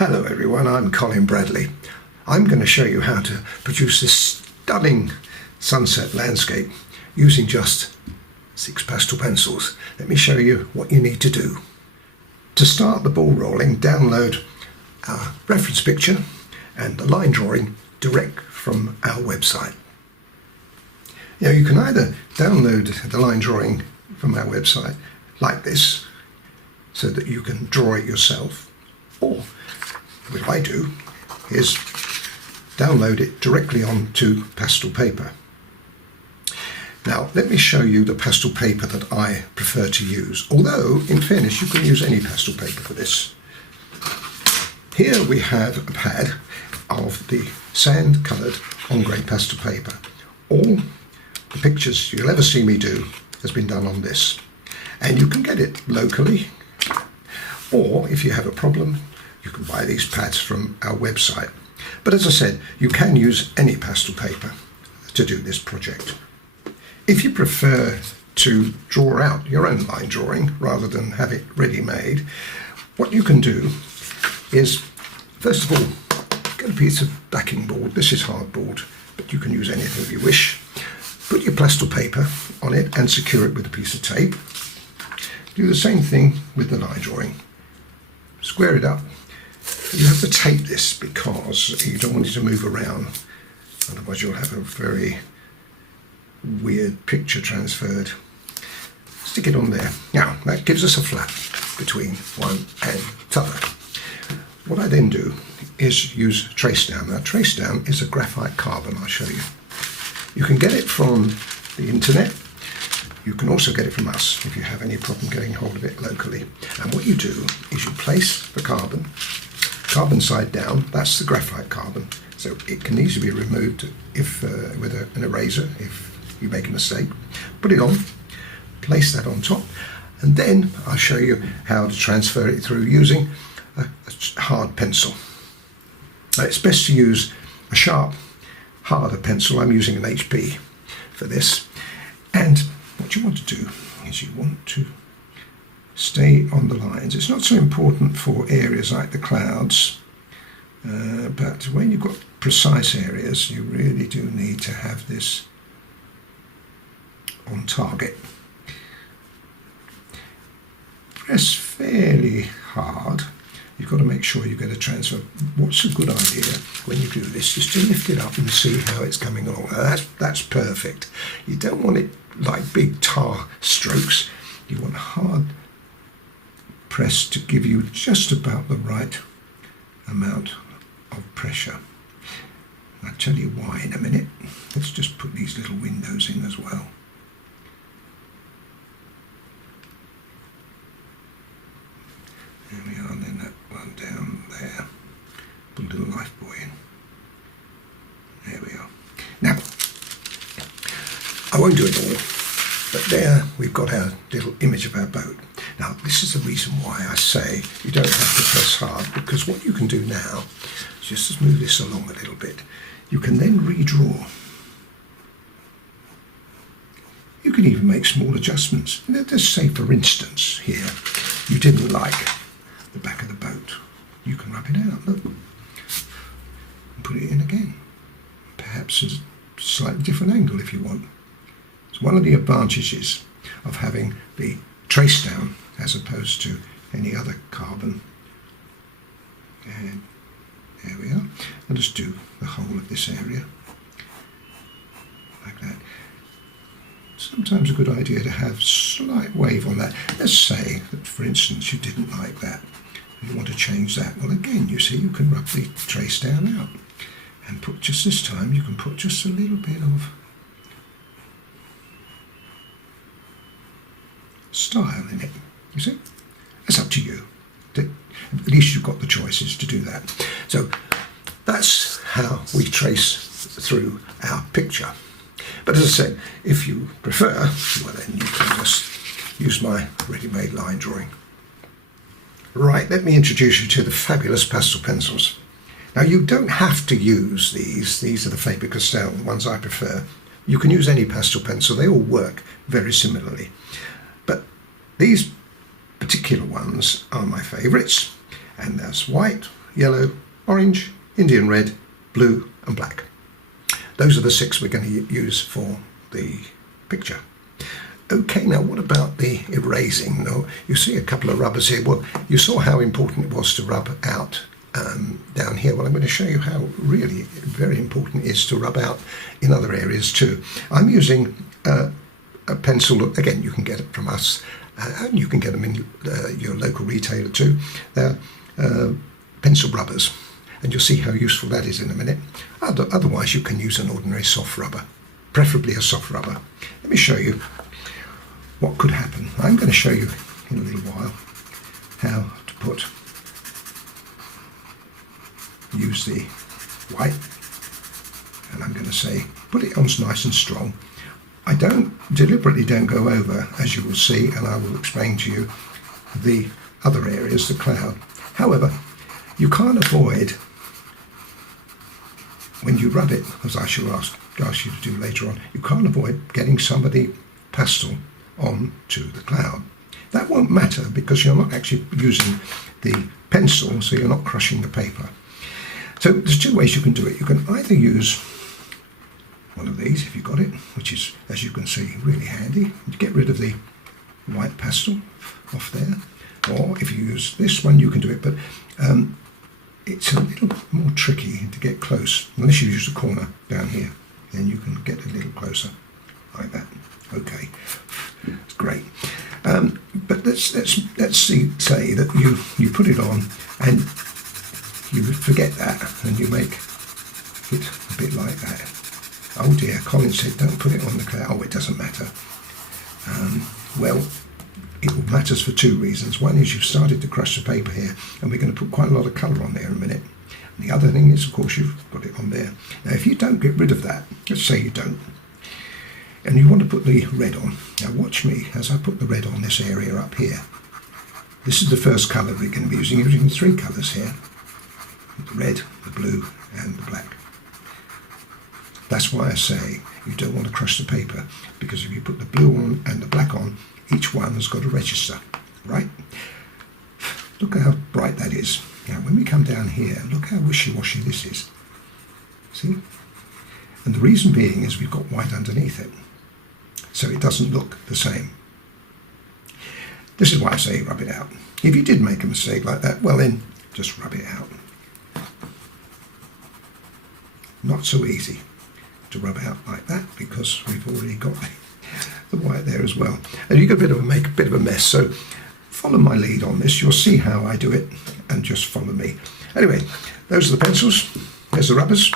Hello everyone, I'm Colin Bradley. I'm going to show you how to produce this stunning sunset landscape using just 6 pastel pencils. Let me show you what you need to do. To start the ball rolling, download our reference picture and the line drawing direct from our website. Now you can either download the line drawing from our website like this so that you can draw it yourself, or what I do is download it directly onto pastel paper. Now let me show you the pastel paper that I prefer to use, although in fairness you can use any pastel paper for this. Here we have a pad of the sand coloured ombre pastel paper. All the pictures you'll ever see me do has been done on this, and you can get it locally, or if you have a problem you can buy these pads from our website. But as I said, you can use any pastel paper to do this project. If you prefer to draw out your own line drawing rather than have it ready-made, what you can do is, first of all, get a piece of backing board. This is hardboard, but you can use anything you wish. Put your pastel paper on it and secure it with a piece of tape. Do the same thing with the line drawing. Square it up. You have to tape this because you don't want it to move around, otherwise you'll have a very weird picture transferred. Stick it on there. Now that gives us a flap between one and t'other. What I then do is use trace down. Now trace down is a graphite carbon. I'll show you. You can get it from the internet. You can also get it from us if you have any problem getting hold of it locally. And what you do is you place the carbon side down. That's the graphite carbon, so it can easily be removed if with an eraser if you make a mistake. Put it on, place that on top, and then I'll show you how to transfer it through using a hard pencil. It's best to use a sharp, harder pencil. I'm using an HP for this. And what you want to do is you want to stay on the lines. It's not so important for areas like the clouds, but when you've got precise areas, you really do need to have this on target. Press fairly hard. You've got to make sure you get a transfer. What's a good idea when you do this is to lift it up and see how it's coming along. Now that's perfect. You don't want it like big tar strokes. You want hard press to give you just about the right amount of pressure. I'll tell you why in a minute. Let's just put these little windows in as well. There we are, and then that one down there. Put a little life buoy in. There we are. Now, I won't do it all, but there we've got our little image of our boat. Now, this is the reason why I say you don't have to press hard, because what you can do now is just to move this along a little bit. You can then redraw. You can even make small adjustments. Let's say, for instance, here, you didn't like the back of the boat. You can rub it out, look, and put it in again. Perhaps at a slightly different angle if you want. It's one of the advantages of having the trace down as opposed to any other carbon. And there we are. I'll just do the whole of this area like that. Sometimes a good idea to have slight wave on that. Let's say that, for instance, you didn't like that. You want to change that. Well, again, you see, you can rub the trace down out and put, just this time, you can put just a little bit of style in it. You see? It's up to you. At least you've got the choices to do that. So that's how we trace through our picture. But as I said, if you prefer, well then you can just use my ready-made line drawing. Right, let me introduce you to the fabulous pastel pencils. Now you don't have to use these. These are the Faber-Castell, the ones I prefer. You can use any pastel pencil. They all work very similarly. But these particular ones are my favourites, and there's white yellow, orange, Indian red, blue and black. Those are the 6 we're going to use for the picture. Okay, now what about the erasing? Now, you see a couple of rubbers here. Well, you saw how important it was to rub out down here. Well, I'm going to show you how really very important it is to rub out in other areas too. I'm using a pencil, again, you can get it from us, and you can get them in your local retailer too. They're pencil rubbers, and you'll see how useful that is in a minute. Otherwise, you can use an ordinary soft rubber, preferably a soft rubber. Let me show you what could happen. I'm going to show you in a little while how to use the white, and I'm going to say put it on nice and strong. I deliberately don't go over, as you will see, and I will explain to you the other areas, the cloud. However, you can't avoid, when you rub it, as I shall ask you to do later on, you can't avoid getting some of the pastel onto the cloud. That won't matter because you're not actually using the pencil, so you're not crushing the paper. So there's 2 ways you can do it. You can either use one of these, if you've got it, which is, as you can see, really handy. You get rid of the white pastel off there. Or if you use this one, you can do it, but it's a little more tricky to get close, unless you use the corner down here. Then you can get a little closer, like that. Okay, it's great. But let's say that you put it on and you forget that, and you make it a bit like that. Oh dear, Colin said don't put it on the cloud. Oh, it doesn't matter. Well, it matters for 2 reasons. One is you've started to crush the paper here, and we're going to put quite a lot of colour on there in a minute. And the other thing is, of course, you've got it on there. Now, if you don't get rid of that, let's say you don't, and you want to put the red on. Now watch me as I put the red on this area up here. This is the first colour we're going to be using 3 colours here. The red, the blue and the black. That's why I say you don't want to crush the paper, because if you put the blue on and the black on, each one has got to register, right? Look how bright that is. Now when we come down here, look how wishy-washy this is. See? And the reason being is we've got white underneath it, so it doesn't look the same. This is why I say rub it out. If you did make a mistake like that, well then, just rub it out. Not so easy to rub out like that, because we've already got the white there as well. And you make a bit of a mess, so follow my lead on this. You'll see how I do it, and just follow me. Anyway, those are the pencils, there's the rubbers,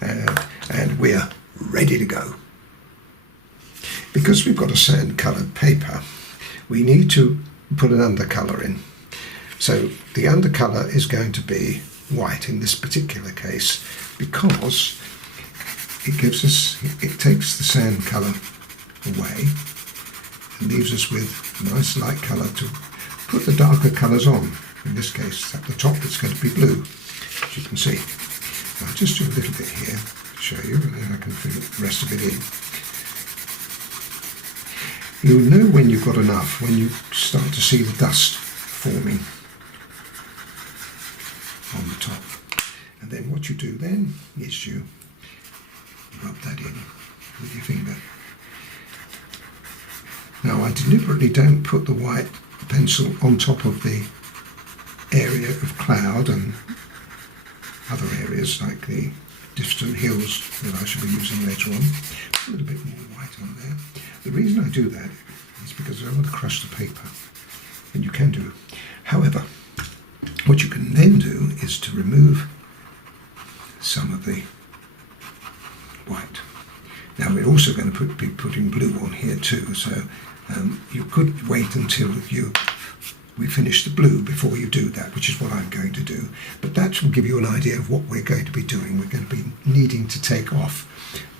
and we're ready to go. Because we've got a sand coloured paper, we need to put an undercolour in. So the undercolour is going to be white in this particular case, because it takes the sand colour away and leaves us with a nice light colour to put the darker colours on. In this case, at the top it's going to be blue, as you can see. I'll just do a little bit here to show you, and then I can fill the rest of it in. You'll know when you've got enough when you start to see the dust forming on the top. And then what you do then is you rub that in with your finger. Now I deliberately don't put the white pencil on top of the area of cloud and other areas like the distant hills that I shall be using later on. A little bit more white on there. The reason I do that is because I want to crush the paper, and you can do. However, what you can then do is to remove some of the white. Now we're also going to be putting blue on here too, so you could wait until we finish the blue before you do that, which is what I'm going to do. But that will give you an idea of what we're going to be doing. We're going to be needing to take off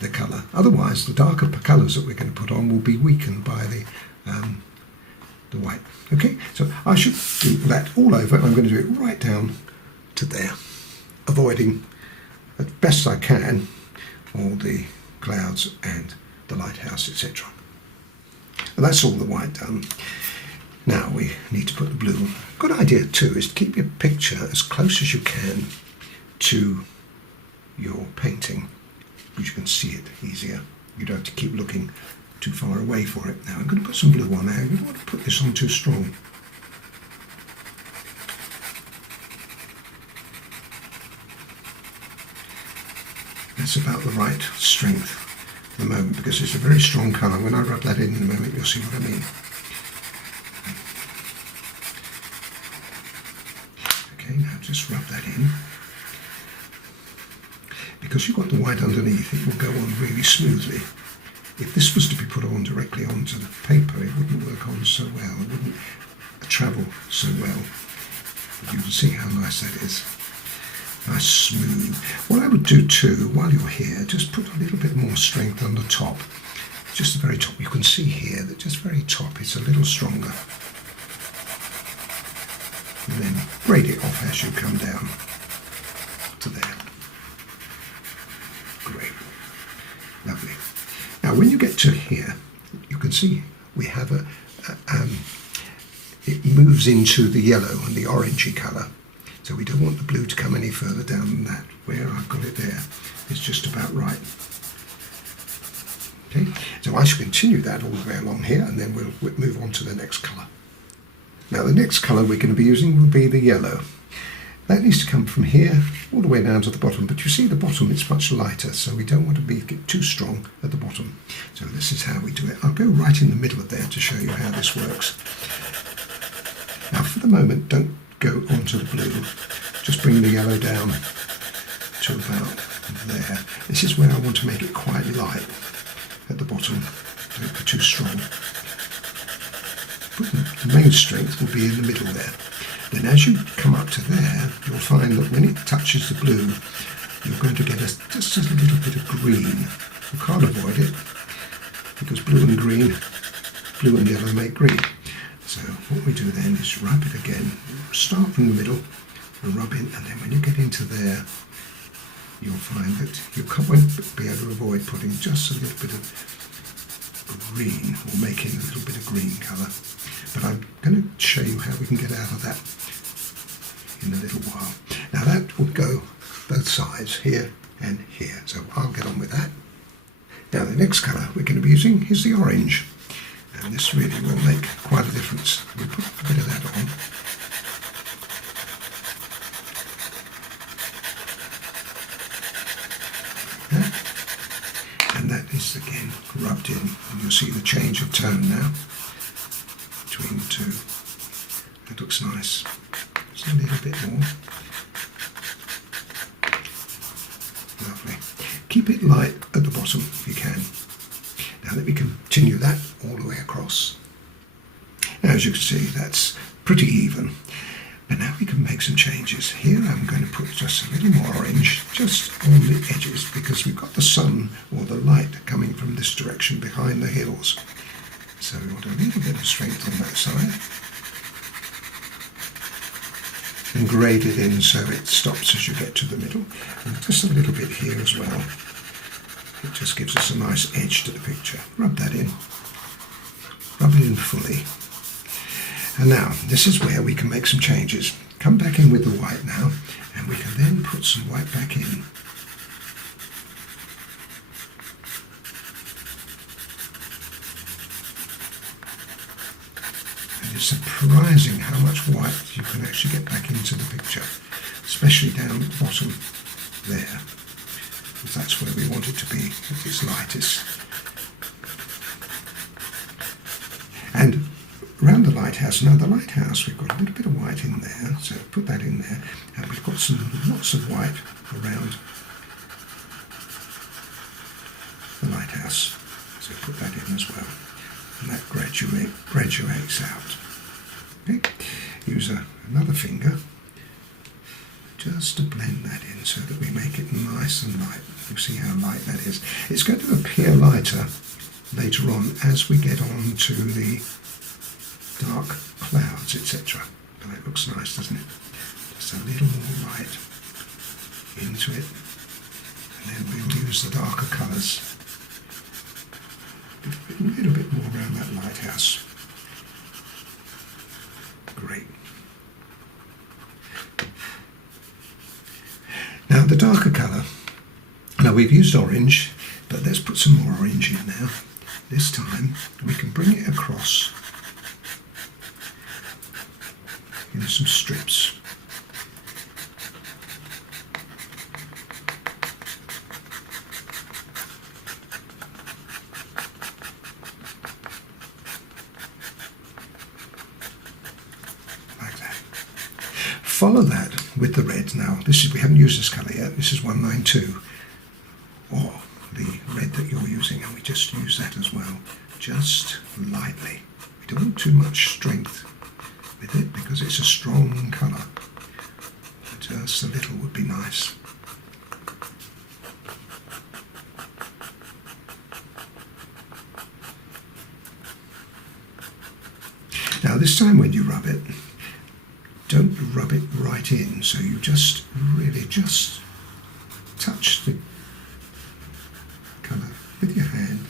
the colour. Otherwise, the darker colours that we're going to put on will be weakened by the white. Okay, so I should do that all over. I'm going to do it right down to there, avoiding as best I can all the clouds and the lighthouse, etc. And that's all the white done. Now we need to put the blue on. Good idea too is to keep your picture as close as you can to your painting, because you can see it easier. You don't have to keep looking too far away for it. Now I'm going to put some blue on now. You don't want to put this on too strong. That's about the right strength at the moment, because it's a very strong colour. When I rub that in a moment, you'll see what I mean. Okay, now just rub that in. Because you've got the white underneath, it will go on really smoothly. If this was to be put on directly onto the paper, it wouldn't work on so well. It wouldn't travel so well. But you can see how nice that is. Nice smooth. What I would do too, while you're here, just put a little bit more strength on the top. Just the very top. You can see here that just very top it's a little stronger. And then grade it off as you come down to there. Great. Lovely. Now when you get to here, you can see we have it moves into the yellow and the orangey colour. So we don't want the blue to come any further down than that. Where I've got it there, it's just about right. Okay, so I shall continue that all the way along here, and then we'll move on to the next colour. Now the next colour we're going to be using will be the yellow. That needs to come from here all the way down to the bottom, but you see the bottom it's much lighter, so we don't want to get too strong at the bottom. So this is how we do it. I'll go right in the middle of there to show you how this works. Now for the moment, don't go onto the blue, just bring the yellow down to about there. This is where I want to make it quite light at the bottom, don't go too strong. But the main strength will be in the middle there. Then as you come up to there, you'll find that when it touches the blue, you're going to get just a little bit of green. You can't avoid it, because blue and yellow make green. So what we do then is rub it again. Start from the middle and rub in, and then when you get into there, you'll find that you won't be able to avoid putting just a little bit of green, or making a little bit of green colour. But I'm going to show you how we can get out of that in a little while. Now that will go both sides, here and here. So I'll get on with that. Now the next colour we're going to be using is the orange. And this really will make quite a difference. We'll put a bit of that on. And that is again rubbed in, and you'll see the change of tone now between the two. That looks nice. Just a little bit more. Lovely. Keep it light at the bottom if you can. Now let me continue that all the way across. Now as you can see, that's pretty even. But now we can make some changes. Here I'm going to put just a little more orange just on the edges, because we've got the sun or the light coming from this direction behind the hills. So we want a little bit of strength on that side. And grade it in so it stops as you get to the middle. And just a little bit here as well. It just gives us a nice edge to the picture. Rub that in. Rub it in fully. And now, this is where we can make some changes. Come back in with the white now, and we can then put some white back in. And it's surprising how much white you can actually get back into the picture, especially down at the bottom there. That's where we want it to be at its lightest. And around the lighthouse, now the lighthouse, we've got a little bit of white in there, so put that in there, and we've got lots of white around the lighthouse, so put that in as well, and that graduates out. Okay. Use another finger just to blend that in so that we make it nice and light. You see how light that is. It's going to appear lighter later on as we get on to the dark clouds, etc. And it looks nice, doesn't it? Just a little more light into it, and then we'll use the darker colours. A little bit more around that lighthouse. the darker colour, now we've used orange, but let's put some more orange in now. This time we can bring it across in some strips. Like that. Follow that with the red now. We haven't used this colour yet. This is 192, or the red that you're using, and we just use that as well, just lightly. We don't want too much strength with it because it's a strong colour. Just a little would be nice. Now this time when you rub it, don't rub it right in, so you just really just touch the colour with your hand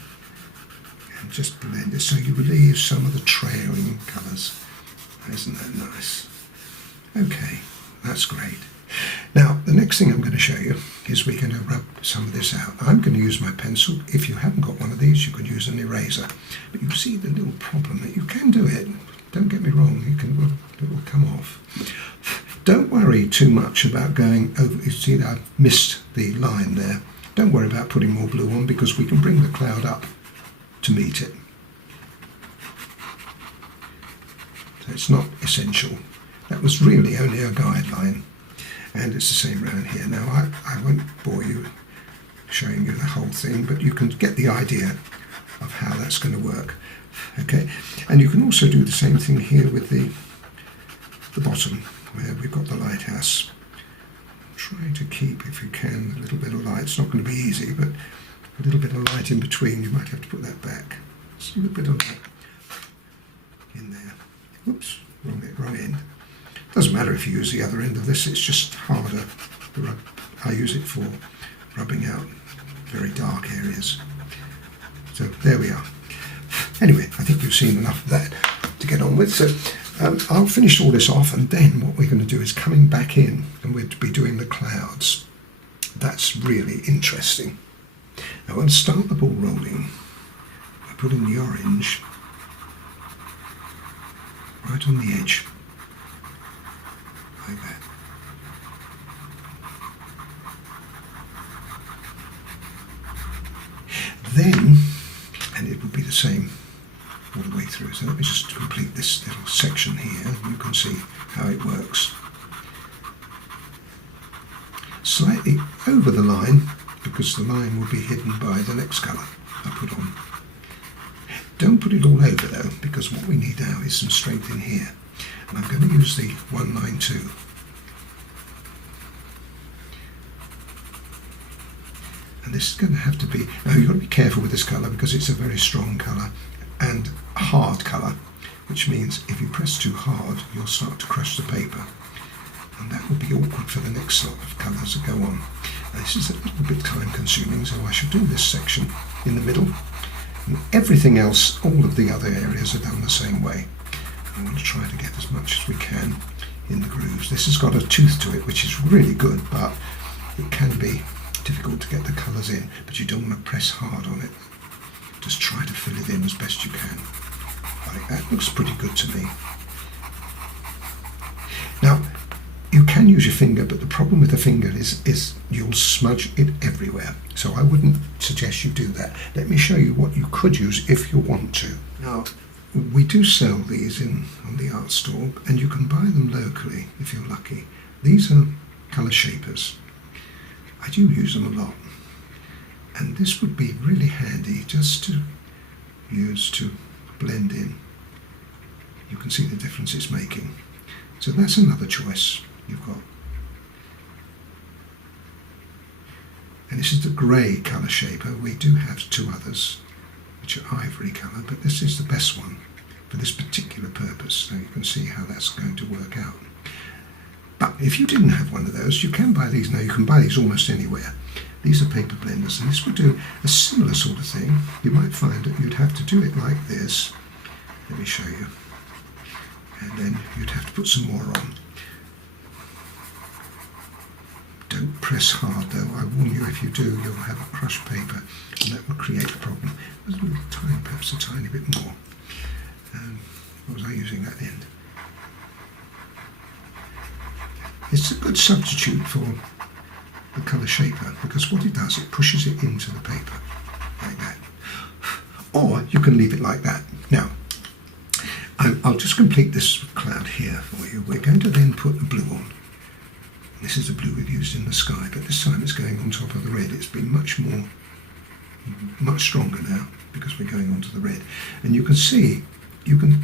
and just blend it so you relieve some of the trailing colours. Isn't that nice? Okay, that's great. Now the next thing I'm going to show you is we're going to rub some of this out. I'm going to use my pencil. If you haven't got one of these, you can use an eraser, but you see the little problem that you can do it. Don't get me wrong, it will come off. Don't worry too much about going over. You see that I've missed the line there. Don't worry about putting more blue on because we can bring the cloud up to meet it. So it's not essential. That was really only a guideline, and it's the same around here. Now I won't bore you showing you the whole thing, but you can get the idea of how that's going to work. Okay, and you can also do the same thing here with the bottom where we've got the lighthouse. Try to keep, if you can, a little bit of light. It's not going to be easy, but a little bit of light in between. You might have to put that back. Just a little bit of light in there. Oops, wrong end. Doesn't matter if you use the other end of this, it's just harder to rub. I use it for rubbing out very dark areas. So there we are. Anyway, I think you've seen enough of that to get on with. So I'll finish all this off, and then what we're going to do is coming back in and we'll be doing the clouds. That's really interesting. Now I'm going to start the ball rolling by putting the orange right on the edge, like that. Then, and it will be the same all the way through. So let me just complete this little section here. You can see how it works. Slightly over the line, because the line will be hidden by the next colour I put on. Don't put it all over though, because what we need now is some strength in here. And I'm going to use the 192. And this is going to have to be, now you've got to be careful with this colour because it's a very strong colour and a hard colour, which means if you press too hard you'll start to crush the paper, and that will be awkward for the next lot of colours that go on. Now, this is a little bit time consuming, so I should do this section in the middle, and everything else, all of the other areas are done the same way. I want to try to get as much as we can in the grooves. This has got a tooth to it which is really good, but it can be difficult to get the colours in, but you don't want to press hard on it. Just try to fill it in as best you can. Like that looks pretty good to me. Now, you can use your finger, but the problem with the finger is you'll smudge it everywhere. So I wouldn't suggest you do that. Let me show you what you could use if you want to. Now, we do sell these on the art store, and you can buy them locally if you're lucky. These are colour shapers. I do use them a lot, and this would be really handy just to use to blend in. You can see the difference it's making. So that's another choice you've got. And this is the grey colour shaper. We do have two others which are ivory colour, but this is the best one for this particular purpose. So you can see how that's going to work out. But if you didn't have one of those, you can buy these now. You can buy these almost anywhere. These are paper blenders, and this will do a similar sort of thing. You might find that you'd have to do it like this. Let me show you. And then you'd have to put some more on. Don't press press hard though. I warn you, if you do, you'll have a crushed paper, and that will create a problem. Perhaps a tiny bit more. What was I using that end? It's a good substitute for the colour shaper, because what it does, it pushes it into the paper like that. Or you can leave it like that. Now, I'll just complete this cloud here for you. We're going to then put the blue on. This is the blue we've used in the sky, but this time it's going on top of the red. It's been much stronger now because we're going on to the red. And you can see, you can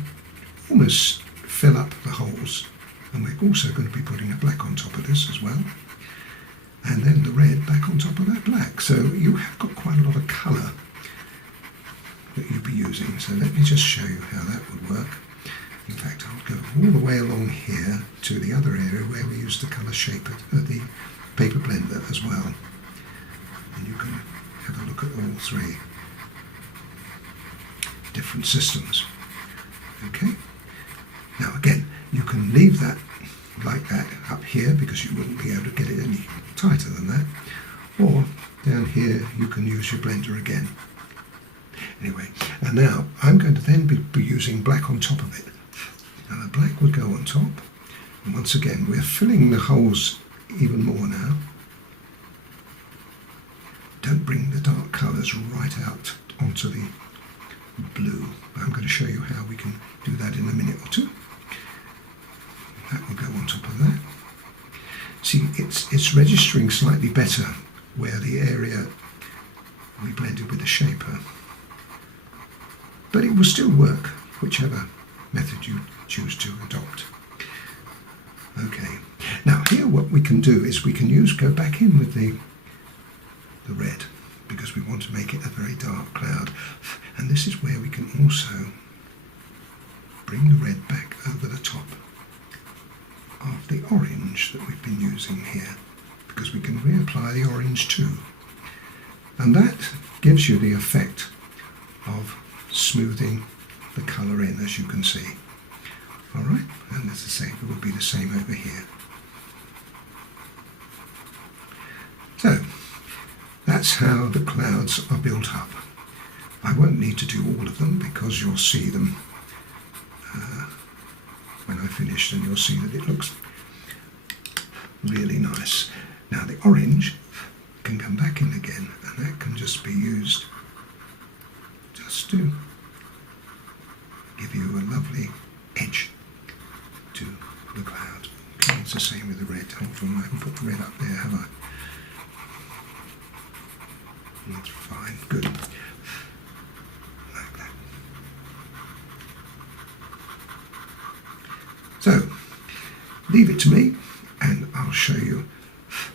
almost fill up the holes. And we're also going to be putting a black on top of this as well. And then the red back on top of that black. So you have got quite a lot of colour that you'll be using. So let me just show you how that would work. In fact, I'll go all the way along here to the other area where we use the colour shaper, the paper blender as well. And you can have a look at all three different systems. Okay. Now again, you can leave that like that up here because you wouldn't be able to get it any tighter than that. Or down here you can use your blender again. Anyway, and now I'm going to then be using black on top of it. Now the black would go on top. And once again, we're filling the holes even more now. Don't bring the dark colours right out onto the blue. I'm going to show you how we can do that in a minute or two. That will go on top of that. See, it's registering slightly better where the area we blended with the shaper. But it will still work, whichever method you choose to adopt. Okay, now here what we can do is we can go back in with the red, because we want to make it a very dark cloud. And this is where we can also bring the red back over the top of the orange that we've been using here, because we can reapply the orange too. And that gives you the effect of smoothing the colour in, as you can see. Alright, and as I say, it will be the same over here. So, that's how the clouds are built up. I won't need to do all of them because you'll see them when I finish, and you'll see that it looks really nice. Now the orange can come back in again, and that can just be used just to give you a lovely edge to the cloud. Okay, it's the same with the red. Hold on, I haven't put the red up there, have I? That's fine, good. Like that. So, leave it to me and I'll show you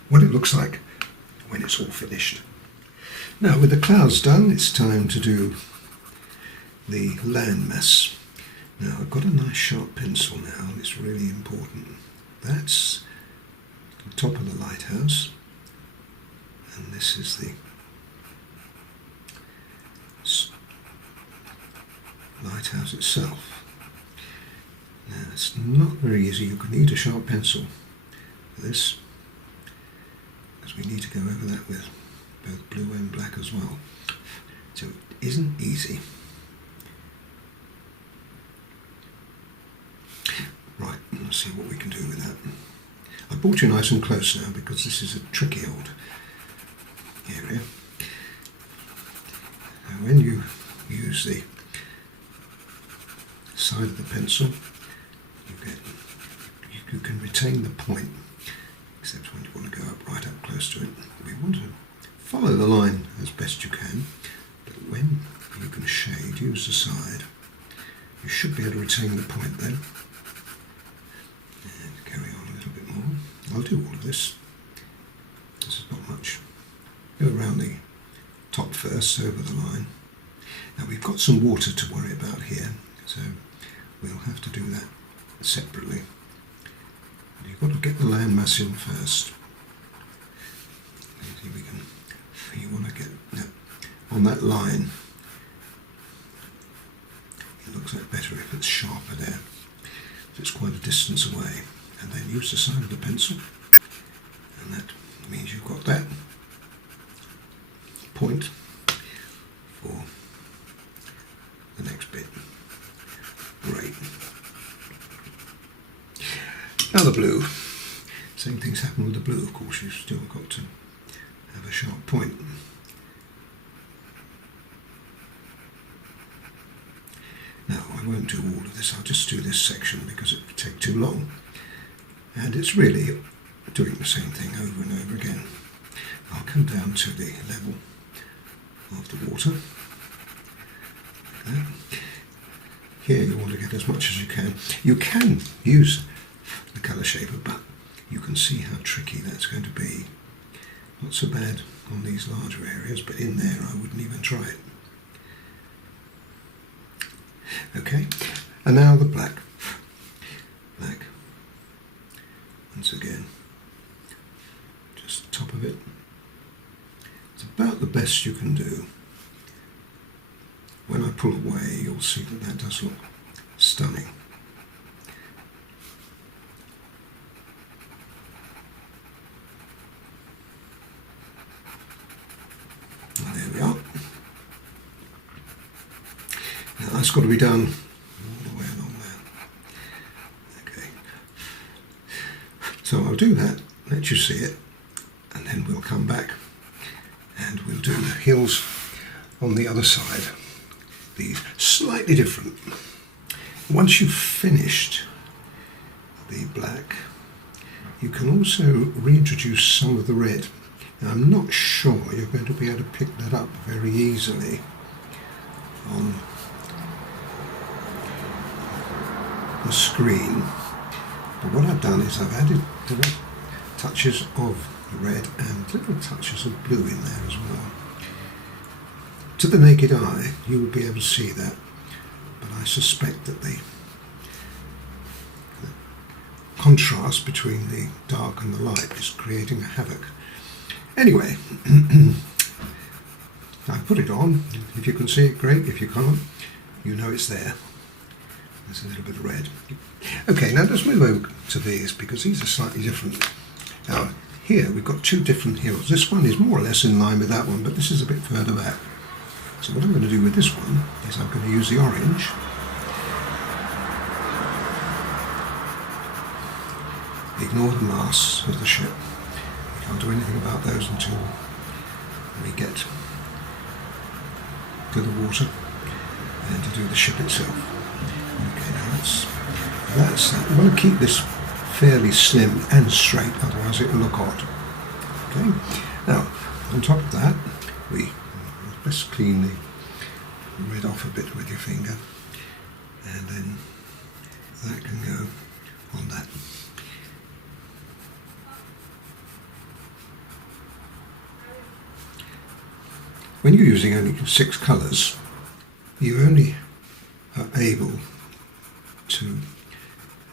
what it looks like when it's all finished. Now with the clouds done, it's time to do the landmass. Now I've got a nice sharp pencil now, and it's really important. That's the top of the lighthouse, and this is the lighthouse itself. Now it's not very easy. You can need a sharp pencil for this, because we need to go over that with both blue and black as well. So it isn't easy. Right, let's see what we can do with that. I brought you nice and close now because this is a tricky old area. Now when you use the side of the pencil, you can retain the point, except when you want to go up right up close to it. We want to follow the line as best you can, but when you can shade, use the side. You should be able to retain the point then. And carry on a little bit more. I'll do all of this. This is not much. Go around the top first, over the line. Now we've got some water to worry about here, so we'll have to do that separately. And you've got to get the landmass in first. See, you want to get on that line. It looks like better if it's sharper there. So it's quite a distance away. And then use the side of the pencil, and that means you've got that point for the next bit. Great. Now the blue. Same things happen with the blue, of course. You've still got to have a sharp point. Now I won't do all of this, I'll just do this section because it would take too long. And it's really doing the same thing over and over again. I'll come down to the level of the water. Like that. Here you want to get as much as you can. You can use the colour shaper, but you can see how tricky that's going to be. Not so bad on these larger areas, but in there I wouldn't even try it. Okay, and now the black. Black. Once again, just top of it. It's about the best you can do. When I pull away, you'll see that that does look stunning. And there we are. Now that's got to be done all the way along there. Okay. So I'll do that, let you see it, and then we'll come back and we'll do the hills on the other side. These slightly different. Once you've finished the black, you can also reintroduce some of the red. Now, I'm not sure you're going to be able to pick that up very easily on the screen, but what I've done is I've added little touches of red and little touches of blue in there as well. To the naked eye, you will be able to see that, but I suspect that the contrast between the dark and the light is creating a havoc. Anyway, I put it on. If you can see it, great. If you can't, you know it's there. There's a little bit of red. Okay, now let's move over to these because these are slightly different. Now, here we've got two different hills. This one is more or less in line with that one, but this is a bit further back. So what I'm going to do with this one is I'm going to use the orange. Ignore the masts of the ship. We can't do anything about those until we get to the water and to do the ship itself. Okay, now that's that. We want to keep this fairly slim and straight, otherwise it will look odd. Okay. Now, on top of that, we just clean the red off a bit with your finger, and then that can go on that. When you're using only 6 colours, you only are able to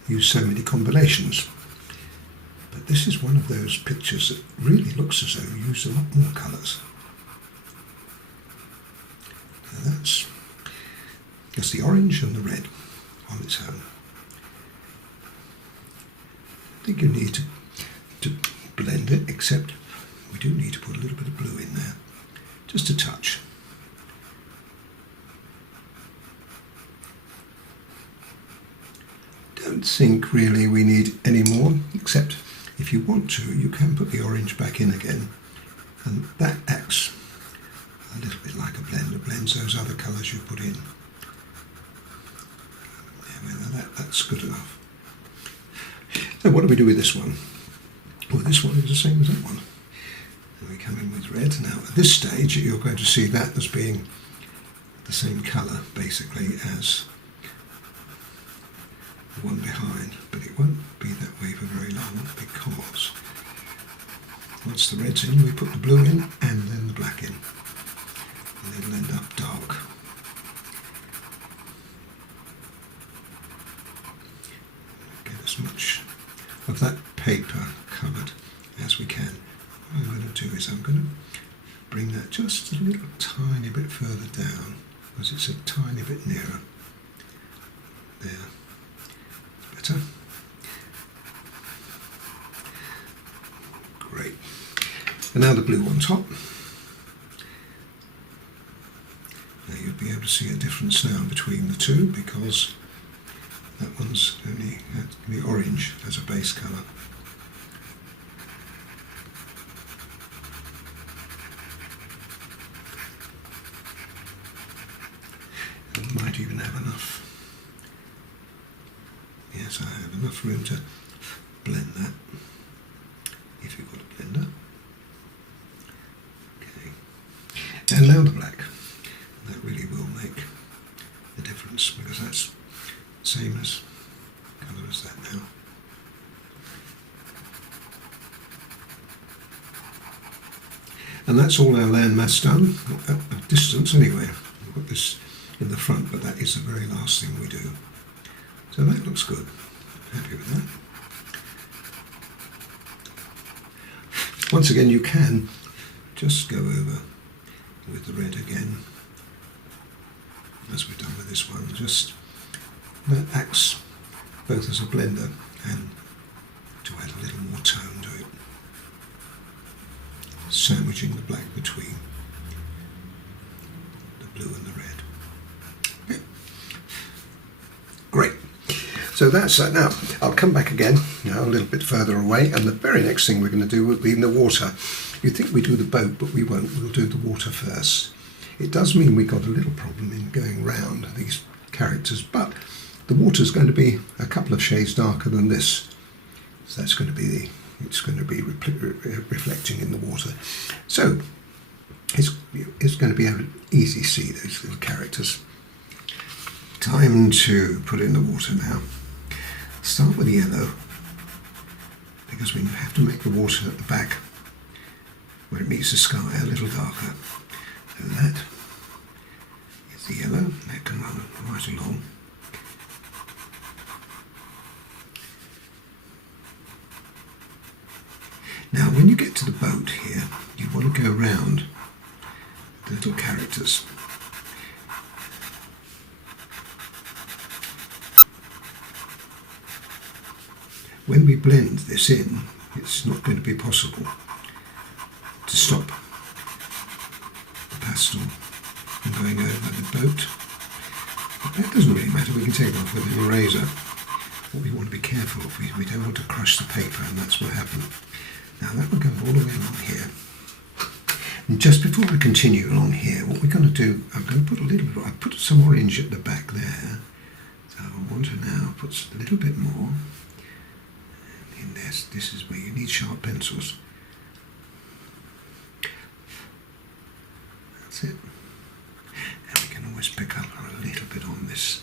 use so many combinations. But this is one of those pictures that really looks as though you used a lot more colours. Now that's just the orange and the red on its own. I think you need to blend it, except we do need to put a little bit of blue in there. Just a touch. Don't think really we need any more, except if you want to, you can put the orange back in again, and that acts a little bit like a blender, blends those other colours you put in. Yeah, that's good enough. So what do we do with this one? Well, this one is the same as that one. And we come in with red. Now at this stage you're going to see that as being the same colour basically as the one behind, but it won't be that way for very long because once the red's in we put the blue in and then the black in, and it'll end up dark. Get as much of that paper covered as we can. What I'm going to do is I'm going to bring that just a little tiny bit further down because it's a tiny bit nearer. There. Better. Great. And now the blue on top. Now you'll be able to see a difference now between the two, because that one's only the orange as a base colour. And might even have enough. Yes, I have enough room to blend that, if you've got a blender. Okay. And now the black. That really will make a difference, because that's the same as colour as that now. And that's all our landmass done, at a distance anyway. We've got this in the front, but that is the very last thing we do. So that looks good. Happy with that. Once again, you can just go over with the red again, as we've done with this one. Just that acts both as a blender and to add a little more tone to it, sandwiching the black between the blue and the red. Okay. Great. So that's that. Now I'll come back again, a little bit further away, and the very next thing we're going to do will be in the water. You'd think we do the boat, but we won't. We'll do the water first. It does mean we got a little problem in going round these characters, but the water's going to be a couple of shades darker than this. So that's going to be it's going to be reflecting in the water. So it's going to be able to easily see those little characters. Time to put in the water now. Start with the yellow, because we have to make the water at the back where it meets the sky a little darker. So that is the yellow, that can run right along. Now when you get to the boat here, you want to go around the little characters. When we blend this in, it's not going to be possible to stop the pastel from going over the boat. But that doesn't really matter, we can take it off with an eraser. What we want to be careful of, we don't want to crush the paper, and that's what happened. Now that will go all the way along here. And just before we continue along here, what we're going to do, I'm going to put I put some orange at the back there. So I want to now put a little bit more. In this is where you need sharp pencils. That's it. And we can always pick up a little bit on this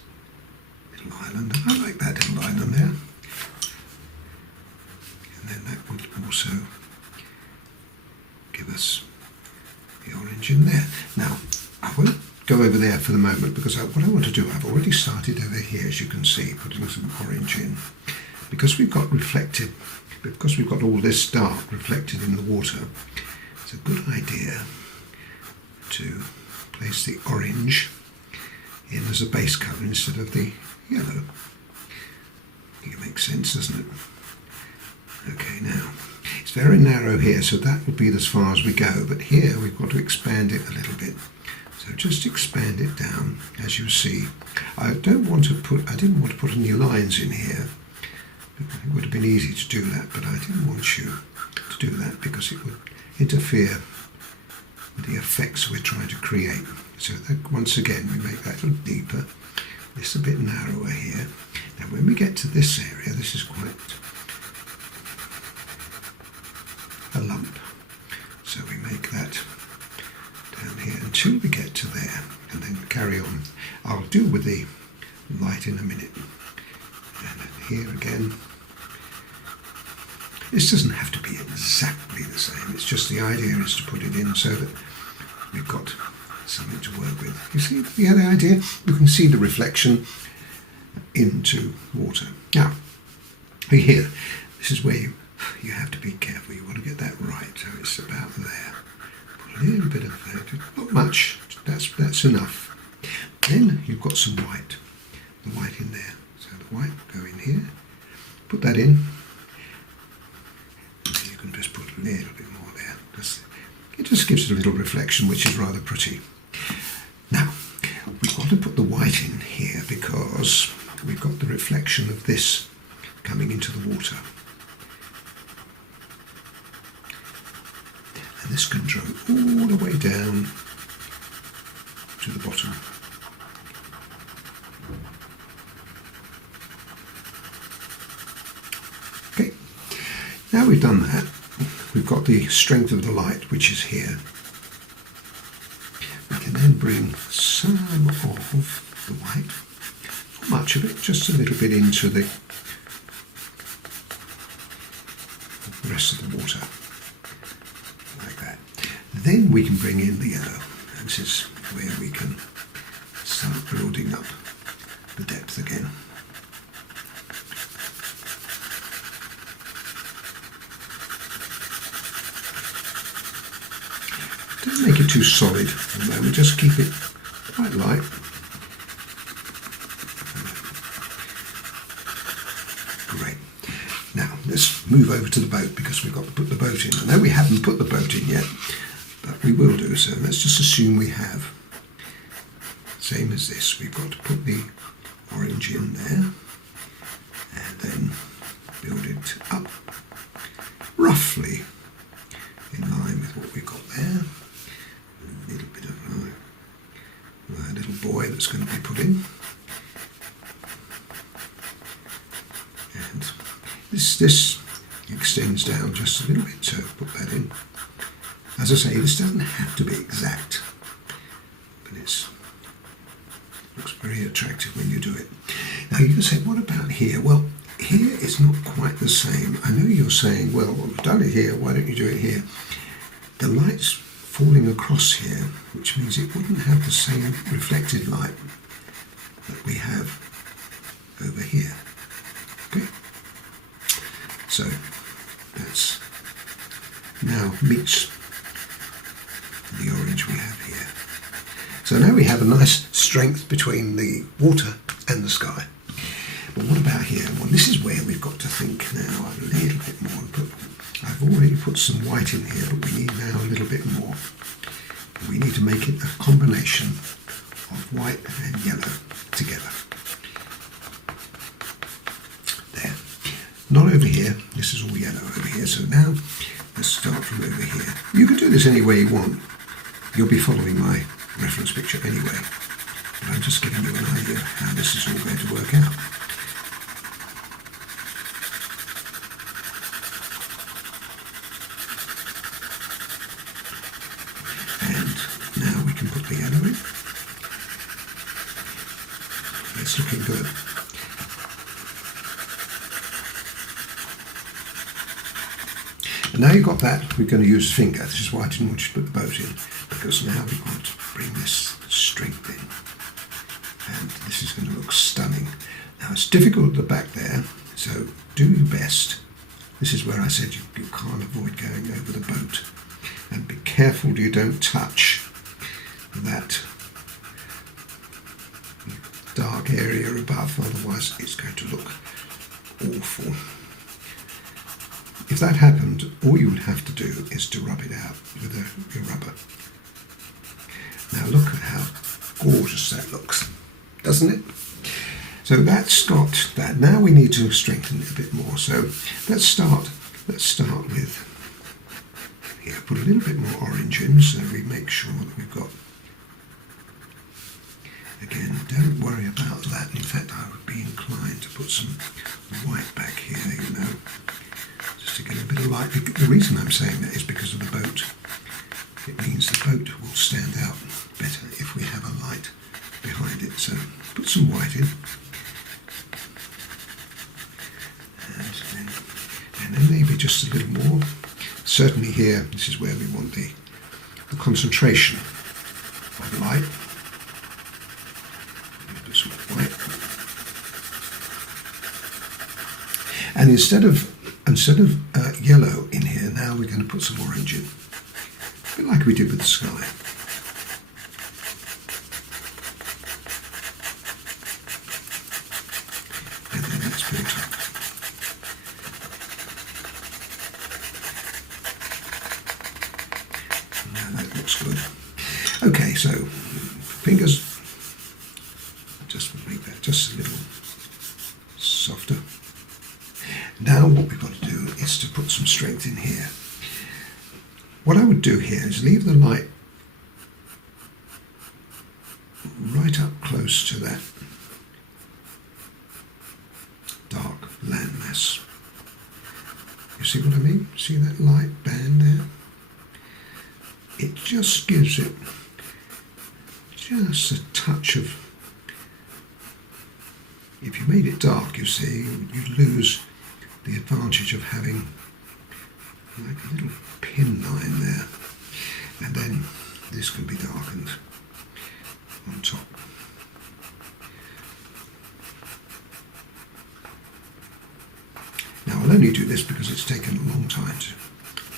little island. I like that little island there. And then that will also give us the orange in there. Now, I won't go over there for the moment, because what I want to do, I've already started over here, as you can see, putting some orange in. Because we've got all this dark reflected in the water, it's a good idea to place the orange in as a base colour instead of the yellow. I think it makes sense, doesn't it? Okay, now it's very narrow here, so that would be as far as we go, but here we've got to expand it a little bit. So just expand it down, as you see. I didn't want to put any lines in here. It would have been easy to do that, but I didn't want you to do that because it would interfere with the effects we're trying to create. So that, once again, we make that a little deeper, this a bit narrower here. Now when we get to this area, this is quite a lump. So we make that down here until we get to there, and then carry on. I'll do with the light in a minute. And then here again, this doesn't have to be exactly the same, it's just the idea is to put it in so that we've got something to work with. You see the other idea? You can see the reflection into water. Now, here, this is where you have to be careful, you want to get that right, so it's about there. Put a little bit of that, not much, that's enough. Then you've got some white, the white in there. So the white will go in here, put that in, and you can just put a little bit more there, just just gives it a little reflection, which is rather pretty. Now, we've got to put the white in here because we've got the reflection of this coming into the water. And this can draw all the way down to the bottom. Okay, now we've done that, we've got the strength of the light, which is here. We can then bring some of the white, not much of it, just a little bit into the rest of the water, like that. Then we can bring in the yellow, and this is where we can start building up the depth again. Don't make it too solid at the moment, just keep it quite light. Great. Now let's move over to the boat because we've got to put the boat in. I know we haven't put the boat in yet, but we will do so. Let's just assume we have. Same as this, we've got to put the orange in there and then build it up roughly in line with what we've got there. A little bit of a little buoy that's going to be put in. And this extends down just a little bit, so put that in. As I say, this doesn't have to be exact, but it looks very attractive when you do it. Now you can say, what about here? Well, here it's not quite the same. I know you're saying, well, we've done it here, why don't you do it here? The light's falling across here, which means it wouldn't have the same reflected light that we have over here. Okay? So that's now meets the orange we have here. So now we have a nice strength between the water and the sky. But what about here? Well, this is where we've got to think now a little bit more. I've already put some white in here, but we need now a little bit more. We need to make it a combination of white and yellow together. There. Not over here. This is all yellow over here. So now let's start from over here. You can do this any way you want. You'll be following my reference picture anyway. But I'm just giving you an idea of how this is all going to work out. Put the yellow in. It's looking good. And now you've got that, we're going to use finger. This is why I didn't want you to put the boat in, because now we've got to bring this strength in. And this is going to look stunning. Now it's difficult at the back there, so do your best. This is where I said you can't avoid going over the boat. And be careful you don't touch that dark area above, otherwise it's going to look awful. If that happened, all you would have to do is to rub it out with your rubber. Now look at how gorgeous that looks, doesn't it? So that's got that. Now we need to strengthen it a bit more. So let's start with here. Put a little bit more orange in, so we make sure that we've got. Again, don't worry about that. In fact, I would be inclined to put some white back here, you know, just to get a bit of light. The reason I'm saying that is because of the boat. It means the boat will stand out better if we have a light behind it. So put some white in. And then maybe just a little more. Certainly here, this is where we want the concentration of light. White. And instead of yellow in here, now we're going to put some orange in, a bit like we did with the sky. And then that's built up. Now looks good. Okay, so fingers, just make that just a little softer. Now what we've got to do is to put some strength in here. What I would do here is leave the light right up close to that dark landmass. You see what I mean? See that light band there? It just gives it just a touch of, if you made it dark, you see, you lose the advantage of having like a little pin line there, and then this can be darkened on top. Now I'll only do this because it's taken a long time to,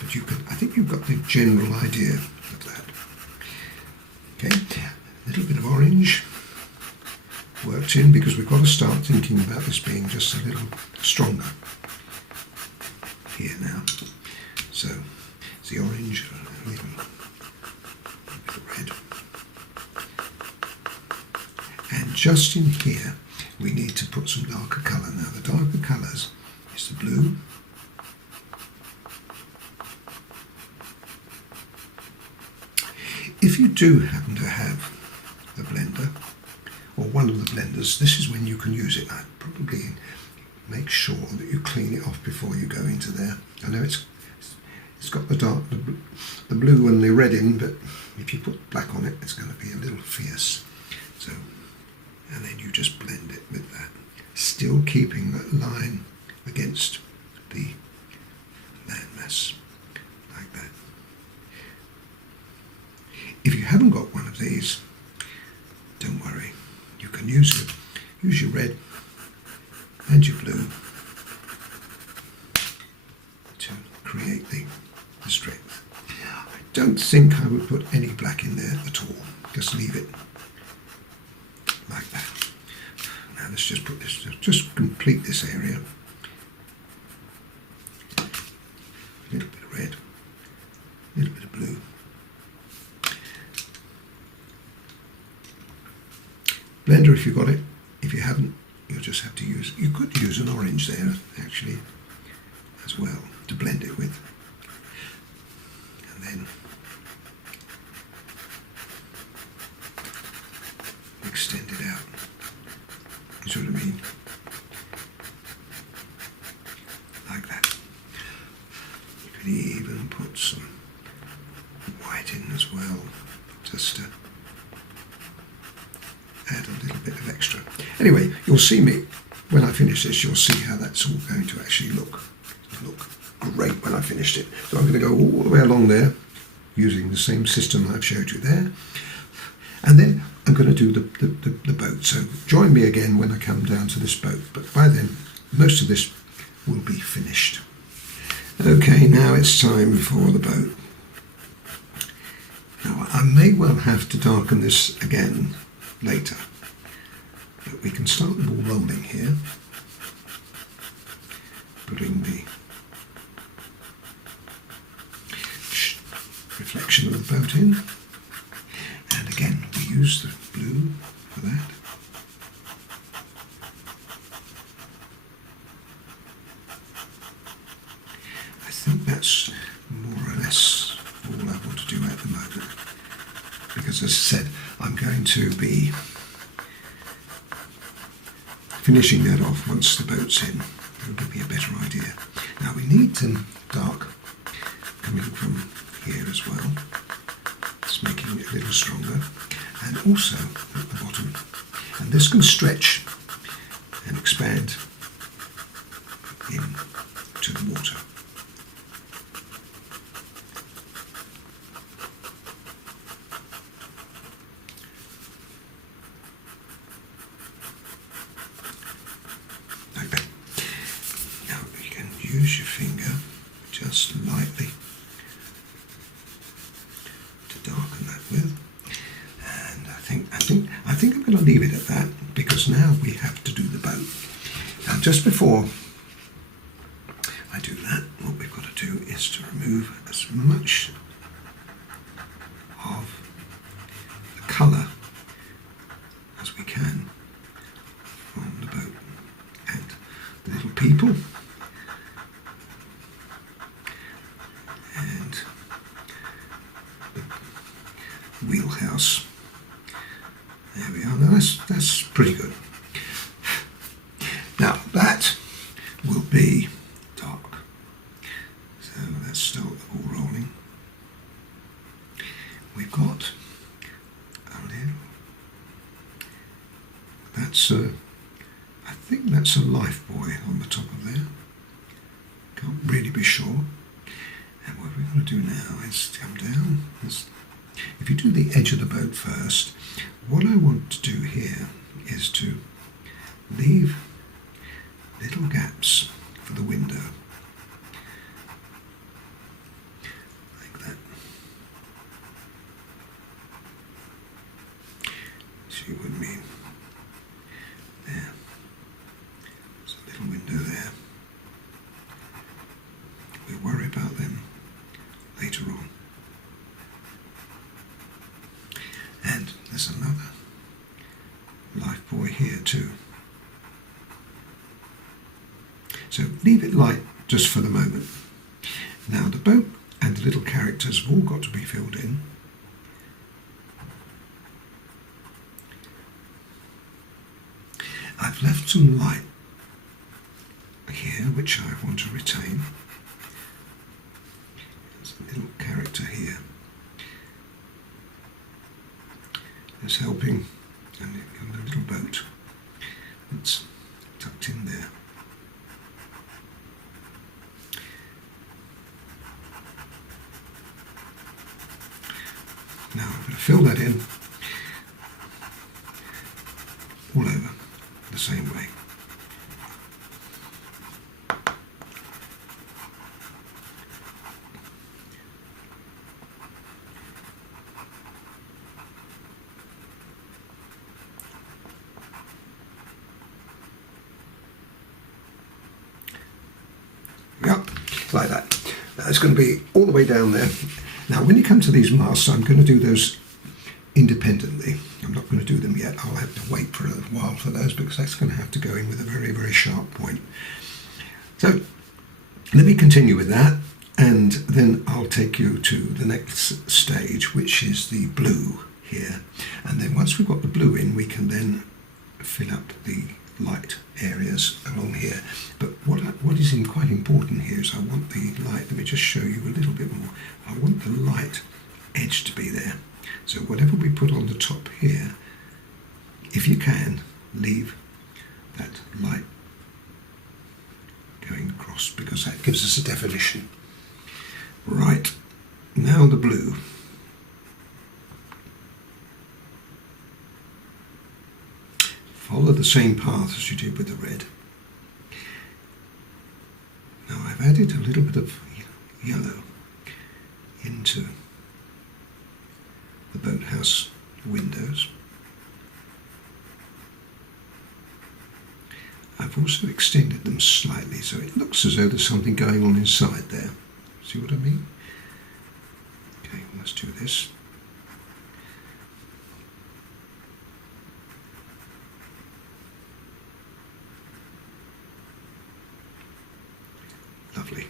but you can, I think you've got the general idea of that. Okay, a little bit of orange worked in because we've got to start thinking about this being just a little stronger here now. So it's the orange, a little bit of red. And just in here we need to put some darker colour. Now the darker colours is the blue, if you do happen to have a blender or one of the blenders, this is when you can use it. I'd probably make sure that you clean it off before you go into there. I know it's got the blue and the red in, but if you put black on it, it's going to be a little fierce. So, and then you just blend it with that, still keeping that line against the landmass, like that. If you haven't got one of these, don't worry. You can use your red and your blue to create the strength. I don't think I would put any black in there at all. Just leave it like that. Now let's just put this, just complete this area. A little bit of red, a little bit of blue. Blender if you've got it. If you haven't, you'll just have to use, you could use an orange there actually as well to blend it with. And then extend it out. You see what I mean? Like that. You could even put some white in as well, just to add a little bit of extra. Anyway, you'll see me, when I finish this, you'll see how that's all going to actually look great when I finished it. So I'm going to go all the way along there, using the same system I've showed you there. And then I'm going to do the boat. So join me again when I come down to this boat. But by then, most of this will be finished. Okay, now it's time for the boat. Now, I may well have to darken this again later, but we can start the ball rolling here, putting the reflection of the boat in, and again we use the blue for that. I think that's more or less all I want to do at the moment, because as I said, I'm going to be finishing that off once the boat's in. It'll give me a better idea. Now we need some dark coming from here as well. It's making it a little stronger. And also at the bottom. And this can stretch and expand into the water. Use your finger just lightly to darken that with, and I think I'm going to leave it at that, because now we have to do the boat. Now, just before I do that, what we've got to do is to remove as much people. And the wheelhouse. There we are. Now that's pretty good. Now that will be dark. So let's start the ball rolling. We've got a little. That's I think that's a life buoy on the top of there. Can't really be sure. And what we're going to do now is come down. If you do the edge of the boat first, what I want to do here is to leave little gaps for the window. Like that. See what I mean? There. There's a little window there. We'll worry about them later on. And there's another life buoy here too. So leave it light just for the moment. Now the boat and the little characters have all got to be filled in. I've left some light here which I want to retain. There's a little character here. It's helping and a little boat. It's tucked in there. Now I'm going to fill that in all over the same way. Yep, like that. That's going to be all the way down there. Now when you come to these masts, I'm going to do those independently. I'm not going to do them yet. I'll have to wait for a while for those because that's going to have to go in with a very, very sharp point. So let me continue with that, and then I'll take you to the next stage, which is the blue here. And then once we've got the blue in, we can then fill up the light areas along here. But what is quite important here is I want the light, let me just show you a little bit more. I want the light edge to be there. So whatever we put on the top here, if you can, leave that light going across because that gives us a definition. Right, now the blue. Follow the same path as you did with the red. Now I've added a little bit of yellow into the boathouse windows. I've also extended them slightly so it looks as though there's something going on inside there. See what I mean? Okay, let's do this. Lovely.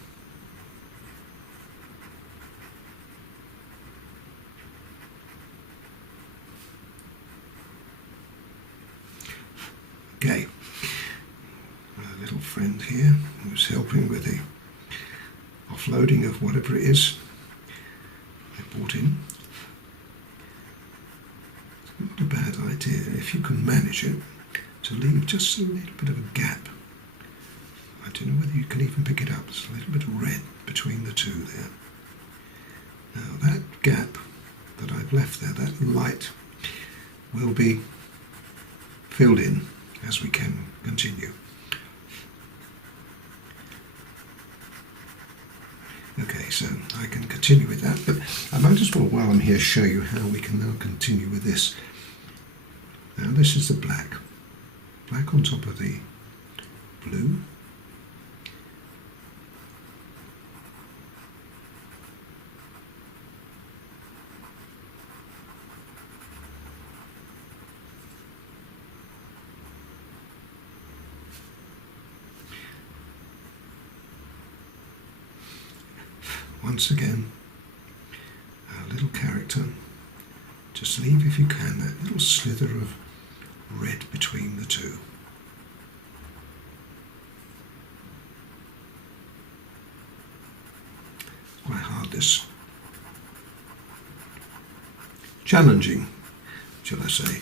Okay, a little friend here who's helping with the offloading of whatever it is I bought in. It's not a bad idea if you can manage it to leave just a little bit of a gap. I don't know whether you can even pick it up. There's a little bit of red between the two there. Now that gap that I've left there, that light, will be filled in as we can continue. Okay, so I can continue with that, but I might as well, while I'm here, show you how we can now continue with this. Now this is the black. Black on top of the blue. once again, our little character, just leave, if you can, that little slither of red between the two. Quite hard, this. Challenging, shall I say.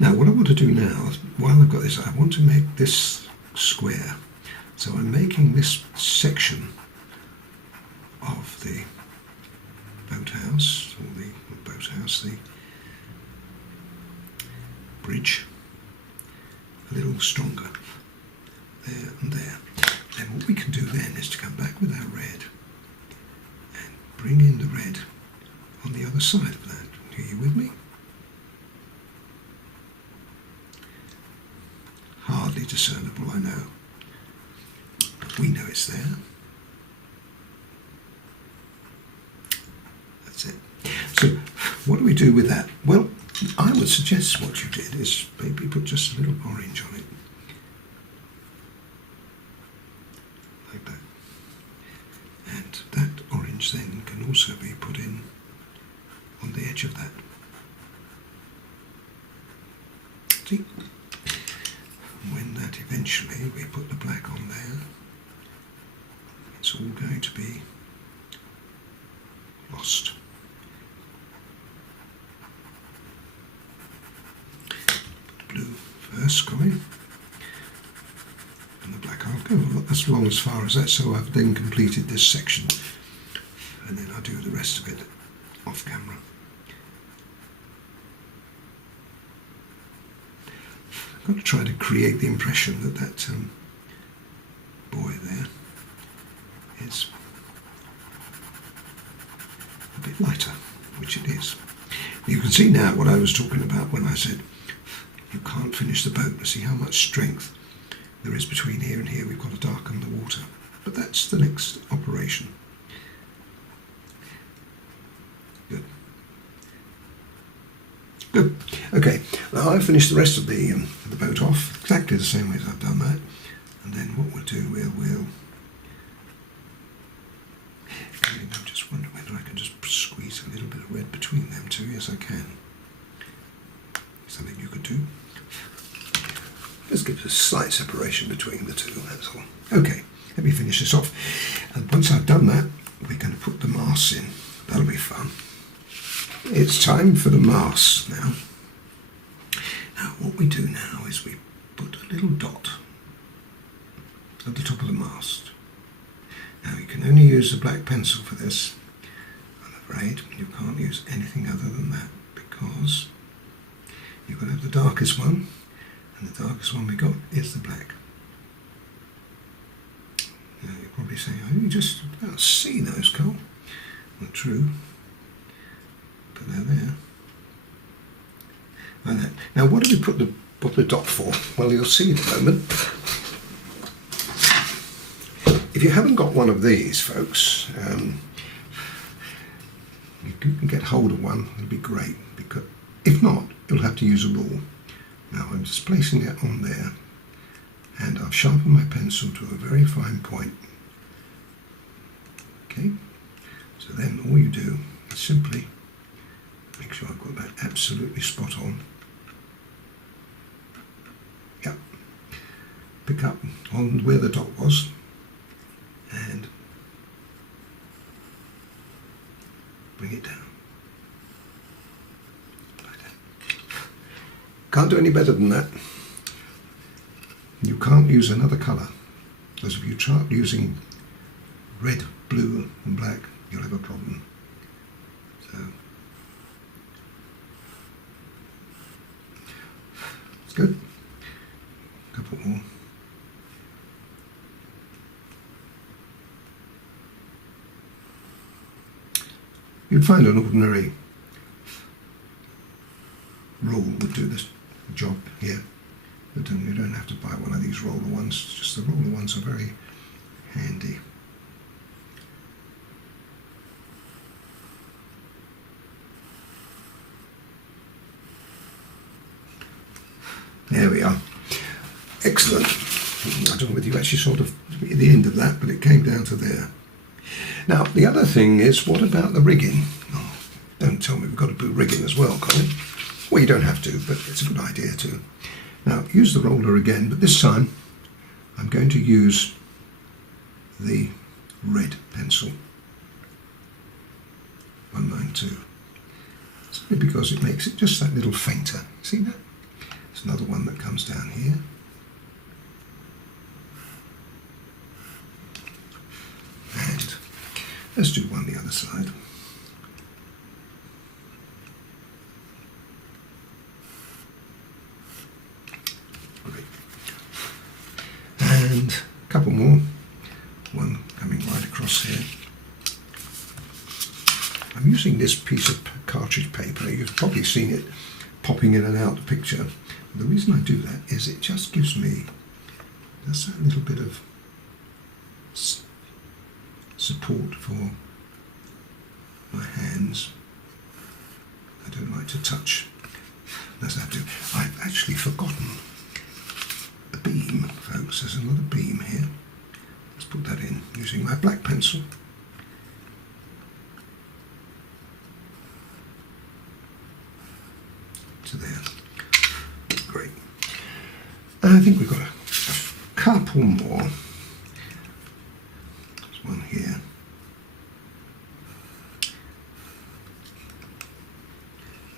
Now what I want to do now, while I've got this, I want to make this square. So I'm making this section of the boathouse, or the bridge, a little stronger, there and there. And what we can do then is to come back with our red and bring in the red on the other side of that. Are you with me? Hardly discernible, I know. But we know it's there. That's it. So, what do we do with that? Well, I would suggest what you did is maybe put just a little orange on it. Like that. And that orange then can also be put in on the edge of that. See? When that eventually we put the black on there, it's all going to be lost. Put the blue first, Colin, and the black. I'll go as long as far as that, so I've then completed this section, and then I'll do the rest of it off camera. I've got to try to create the impression that that boy there is a bit lighter, which it is. You can see now what I was talking about when I said you can't finish the boat. See how much strength there is between here and here. We've got to darken the water, but that's the next operation. Good. Good. Okay, well, I've finished the rest of the boat off exactly the same way as I've done that, and then what we'll do, we'll I'm just wondering whether I can just squeeze a little bit of red between them two. Yes, I can. Something you could do. Just give us a slight separation between the two, that's all. Okay, let me finish this off, and once I've done that, we're going to put the masts in. That'll be fun. It's time for the masts now. Now what we do now is we put a little dot at the top of the mast. Now you can only use the black pencil for this. I'm afraid you can't use anything other than that, because you're going to have the darkest one, and the darkest one we got is the black. Now you're probably saying, oh, you just about see those, Cole. Not true. But they're there. Like that. Now what do we put the dot for? Well, you'll see in a moment. If you haven't got one of these, folks, you can get hold of one, it'll be great. Because if not, you'll have to use a rule. Now I'm just placing it on there, and I've sharpened my pencil to a very fine point. Okay, so then all you do is simply make sure I've got that absolutely spot on. Yep. Pick up on where the dot was and bring it down. Like that. Can't do any better than that. You can't use another colour, because if you try using red, blue and black, you'll have a problem. So it's good. A couple more. You'd find an ordinary rule would do this job here. But you don't have to buy one of these roller ones, just the roller ones are very handy. There we are. Excellent. I don't know whether you actually sort of at the end of that, but it came down to there. Now, the other thing is, what about the rigging? Oh, don't tell me we've got to do rigging as well, Colin. Well, you don't have to, but it's a good idea to. Now, use the roller again, but this time I'm going to use the red pencil, 192. Simply because it makes it just that little fainter. See that? There's another one that comes down here. And let's do one the other side. Great. And a couple more. One coming right across here. I'm using this piece of cartridge paper. You've probably seen it popping in and out the picture. The reason I do that is it just gives me just that little bit of support for my hands. I don't like to touch as I do. I've actually forgotten a beam, folks. There's another beam here. Let's put that in using my black pencil. To there. Great. And I think we've got a couple more. There's one here.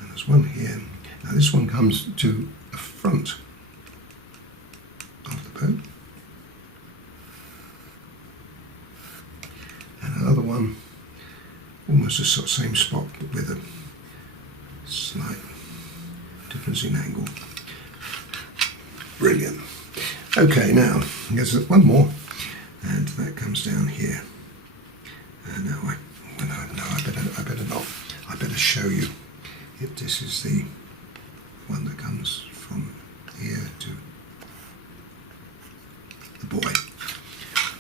And there's one here. Now this one comes to the front of the boat. And another one, almost the sort of same spot, but with a slight difference in angle. Brilliant. Okay, now there's one more, and that comes down here. No, I better not. I better show you. This is the one that comes from here to the buoy.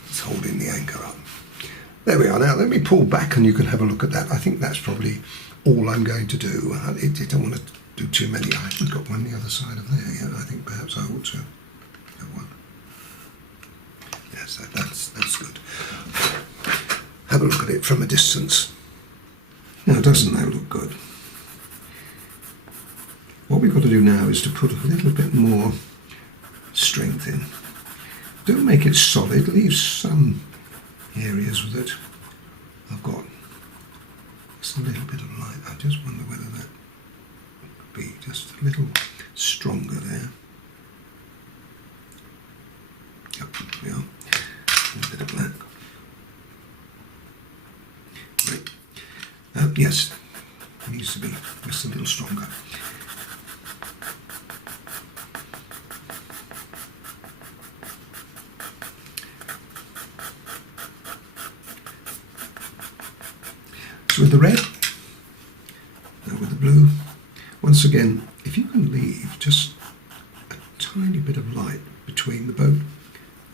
It's holding the anchor up. There we are. Now let me pull back, and you can have a look at that. I think that's probably all I'm going to do. I don't want to do too many. I haven't got one the other side of there yet. I think perhaps I ought to have one. Yes, that's good. Have a look at it from a distance. Now, doesn't that look good? What we've got to do now is to put a little bit more strength in. Don't make it solid. Leave some areas with it. I've got just a little bit of light. I just wonder whether that be just a little stronger there. Yep, there we are. A bit of black. Great. Yes, it needs to be just a little stronger. So with the red, now with the blue, once again, if you can leave just a tiny bit of light between the boat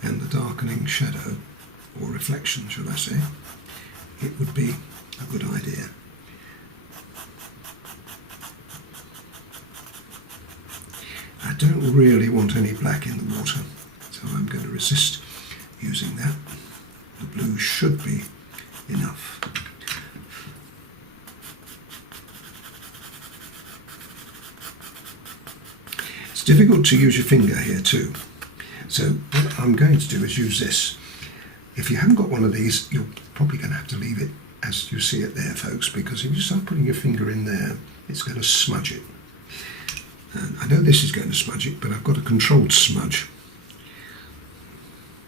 and the darkening shadow, or reflection, should I say, it would be a good idea. I don't really want any black in the water, so I'm going to resist using that. The blue should be enough. It's difficult to use your finger here too. So what I'm going to do is use this. If you haven't got one of these, you're probably going to have to leave it as you see it there, folks, because if you start putting your finger in there, it's going to smudge it. And I know this is going to smudge it, but I've got a controlled smudge,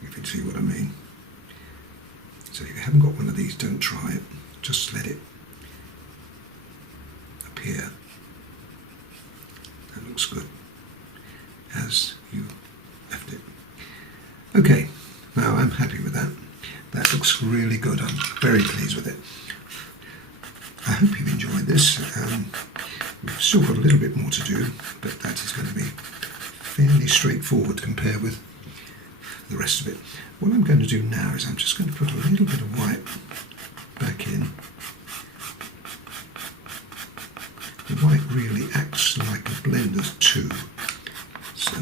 if you see what I mean. So if you haven't got one of these, don't try it. Just let it appear. That looks good, as you left it. Okay, now I'm happy with that. That looks really good. I'm very pleased with it. I hope you've enjoyed this. We've still got a little bit more to do, but that is going to be fairly straightforward compared with the rest of it. What I'm going to do now is I'm just going to put a little bit of white back in. The white really acts like a blender too, so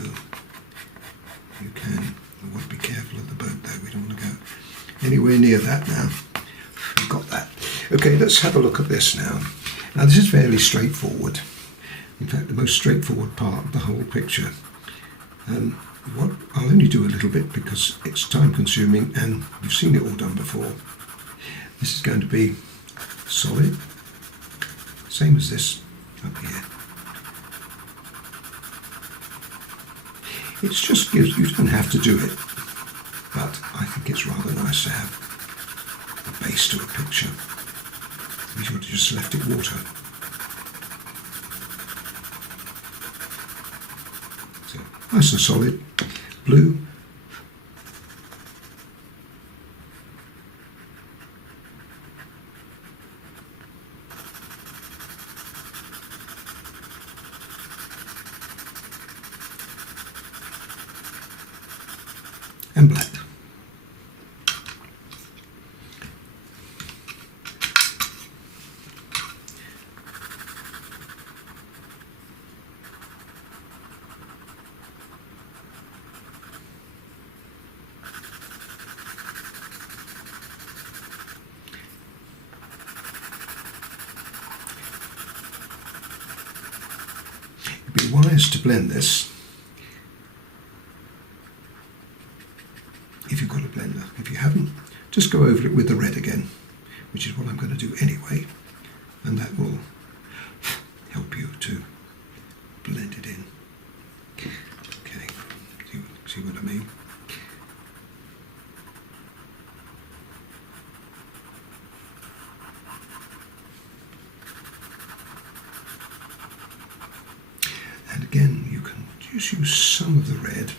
you can. I want to be careful of the boat though. We don't want to go anywhere near that now. Okay, let's have a look at this now. Now this is fairly straightforward. In fact, the most straightforward part of the whole picture. What I'll only do a little bit because it's time consuming and you've seen it all done before. This is going to be solid, same as this up here. It's just, you don't have to do it, but I think it's rather nice to have a base to a picture. We should have just left it water. So, nice and solid, blue. And black. It'd be wise to blend this if you've got a blender. If you haven't, just go over it with the red again, which is what I'm going to do anyway, and that will help you to blend it in. Okay, see what I mean? And again, you can just use some of the red.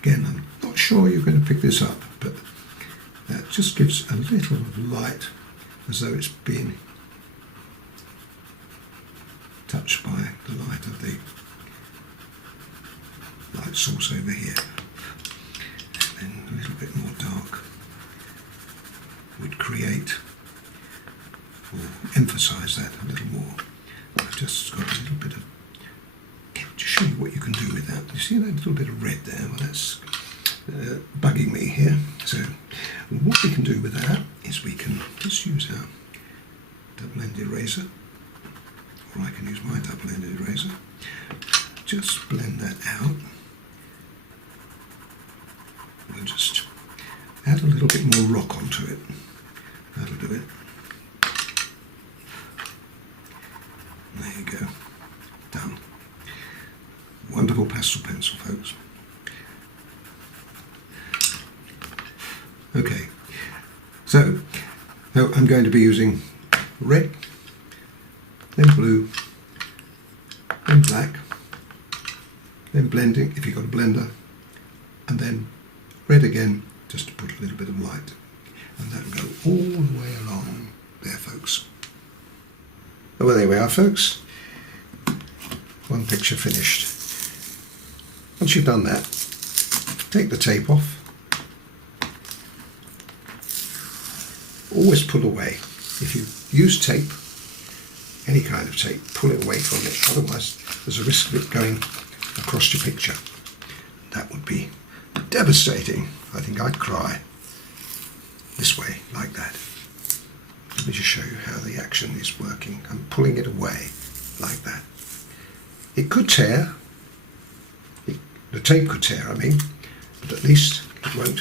Again, I'm not sure you're going to pick this up, but that just gives a little light, as though it's being touched by the light of the light source over here. And then a little bit more dark would create or emphasise that a little more. I've just got a little bit of, to show you what you can do with that. You see that little bit of red there? Well, that's bugging me here. So what we can do with that is we can just use our double-ended razor, or I can use my double-ended razor. Just blend that out. We'll just add a little bit more rock onto it. That'll do it. There you go. Done. Wonderful pastel pencil, folks. Okay, so now I'm going to be using red, then blue, then black, then blending if you've got a blender, and then red again just to put a little bit of light, and that'll go all the way along there, folks. Well, there we are, folks. One picture finished. Once you've done that, take the tape off. Always pull away. If you use tape, any kind of tape, pull it away from it. Otherwise, there's a risk of it going across your picture. That would be devastating. I think I'd cry. This way, like that. Let me just show you how the action is working. I'm pulling it away, like that. It could tear. The tape could tear, I mean, but at least it won't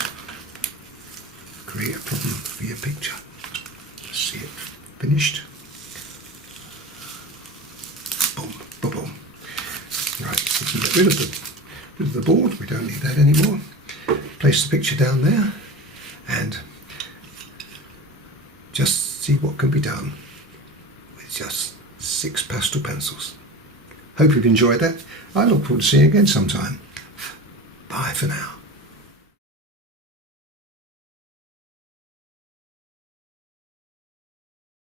create a problem for your picture. See it finished. Boom, boom, boom. Right, we can get rid of the board. We don't need that anymore. Place the picture down there and just see what can be done with just 6 pastel pencils. Hope you've enjoyed that. I look forward to seeing you again sometime. Bye for now.